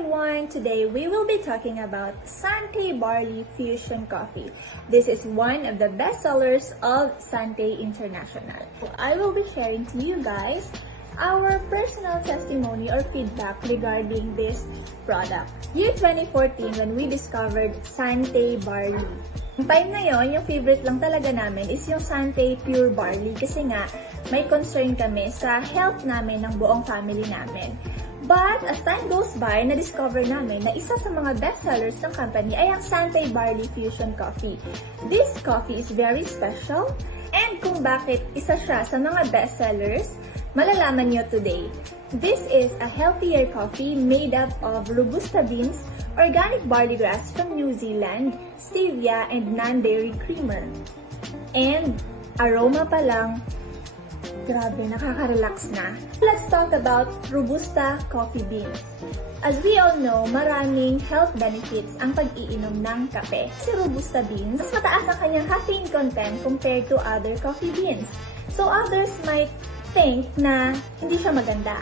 everyone! Today we will be talking about Sante Barley Fusion Coffee. This is one of the best sellers of Sante International. I will be sharing to you guys our personal testimony or feedback regarding this product. Year 2014 when we discovered Sante Barley. Yung time na yon, yung favorite lang talaga namin is yung Sante Pure Barley kasi nga may concern kami sa health namin ng buong family namin. But as time goes by, na-discover namin na isa sa mga best sellers ng company ay ang Sante Barley Fusion Coffee. This coffee is very special and kung bakit isa siya sa mga best sellers, malalaman nyo today. This is a healthier coffee made up of Robusta beans, organic barley grass from New Zealand, stevia, and non-dairy creamer. And aroma pa lang, grabe, nakaka-relax na. Let's talk about Robusta coffee beans. As we all know, maraming health benefits ang pag-iinom ng kape. Sa Robusta beans, mas mataas ang kanyang caffeine content compared to other coffee beans. So others might think na hindi siya maganda.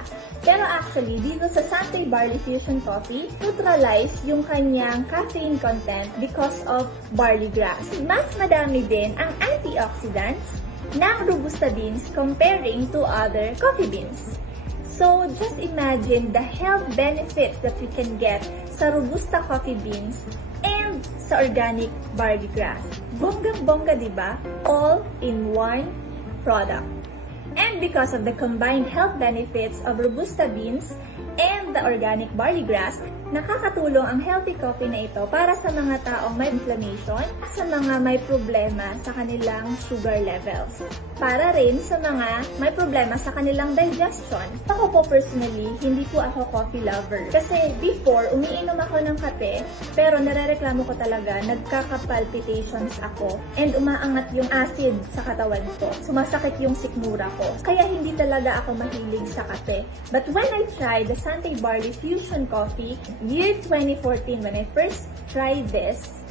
Pero actually, dito sa Sante Barley Fusion Coffee, neutralize yung kanyang caffeine content because of barley grass. Mas madami din ang antioxidants ng Robusta beans comparing to other coffee beans. So, just imagine the health benefits that we can get sa Robusta coffee beans and sa organic barley grass. Bonggang-bongga, diba? All in one product. And because of the combined health benefits of Robusta beans and the organic barley grass, nakakatulong ang healthy coffee na ito para sa mga taong may inflammation, sa mga may problema sa kanilang sugar levels, para rin sa mga may problema sa kanilang digestion. Ako po personally, hindi po ako coffee lover. Kasi before, umiinom ako ng kape, pero narereklamo ko talaga, nagkaka-palpitations ako, and umaangat yung acid sa katawan ko. Sumasakit yung sikmura ko. Kaya hindi talaga ako mahilig sa kape. But when I tried the Sante Barley Fusion Coffee, year 2014, when I first tried this,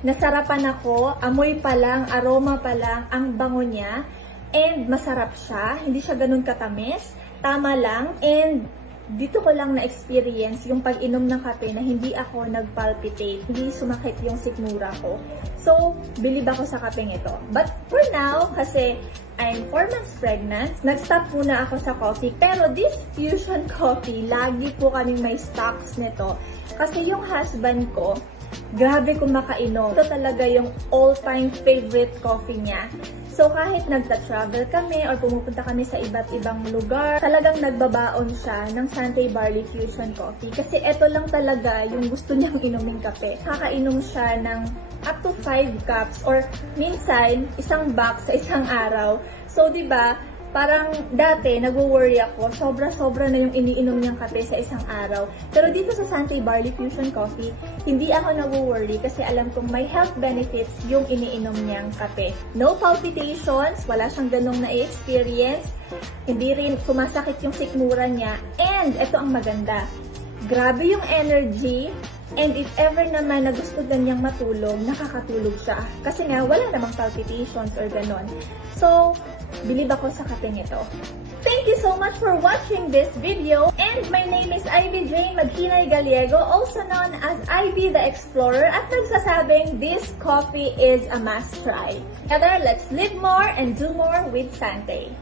nasarapan ako, amoy pa lang, aroma pa lang, ang bango niya, and masarap siya, hindi siya ganun katamis, tama lang, and dito ko lang na-experience yung pag-inom ng kape na hindi ako nag-palpitate, hindi sumakit yung sikmura ko. So, bilib ako sa kapeng ito. But for now, kasi I'm 4 months pregnant, nag-stop muna ako sa coffee. Pero this fusion coffee, lagi po kaming may stocks nito. Kasi yung husband ko, grabe kumakainom. Ito talaga yung all-time favorite coffee niya. So kahit nagta-travel kami or pumupunta kami sa iba't ibang lugar, talagang nagbabaon siya ng Sante Barley Fusion Coffee. Kasi ito lang talaga yung gusto niyang inuming kape. Kakainom siya ng up to 5 cups or minsan isang box sa isang araw. So 'di ba? Parang dati, nag-worry ako, sobra-sobra na yung iniinom niyang kape sa isang araw. Pero dito sa Sante Barley Fusion Coffee, hindi ako nag-worry kasi alam kong may health benefits yung iniinom niyang kape. No palpitations, wala siyang ganong na-experience, hindi rin sumasakit yung sikmura niya, and ito ang maganda, grabe yung energy, and if ever naman na gusto niyang matulog, nakakatulog siya. Kasi nga, wala namang palpitations or ganon. So, bilib ako sa kapeng ito. Thank you so much for watching this video. And my name is Ivy Jane Maghinay Gallego, also known as Ivy the Explorer, at nagsasabing this coffee is a must try. Together, let's live more and do more with Sante.